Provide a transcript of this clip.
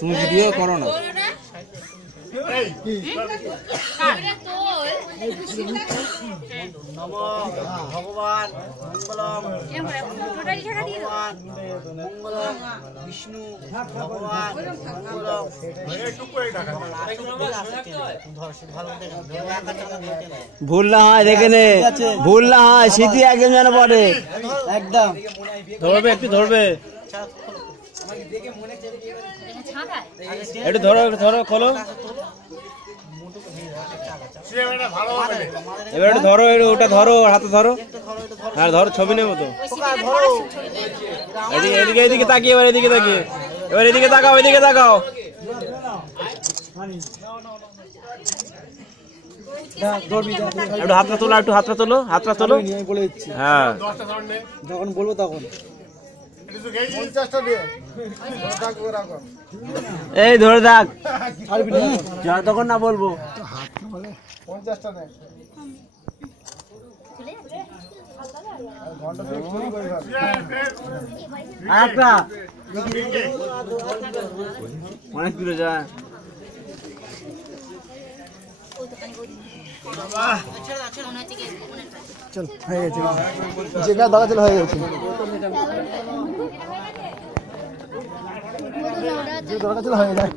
তুমি ভিডিও করো না। নমো ভগবান মঙ্গলম ভগবান মঙ্গলম বিষ্ণু ভগবান মঙ্গলম। ভুল না হয় দেখে নে, ভুল না হয়, স্মৃতি একদম যেন পড়ে। একদম ধরবে, একটু ধরবে, একটু ধরো, একটু ধরো, খোলো। এবার একটু ধরো, ওটা ধরো, হাতে ধরো। হ্যাঁ ধরো, ছবি নেবো তো। এদিকে এদিকে তাকিয়ে, এবার এদিকে তাকিয়ে, এবার এদিকে তাকাও, এদিকে তাকাও। একটু হাতটা তোলো, একটু হাতটা তোলো, হাতটা তোলো। হ্যাঁ যখন বলবো তখন এই ধরে থাক যতক্ষণ না বলবো। 50টা নেই একটা অনেক দূরে যায়। চল হয়ে গেছে, যেটা দাদা চল হয়ে গেছে, যে দরকার ছিল হয়ে যায়।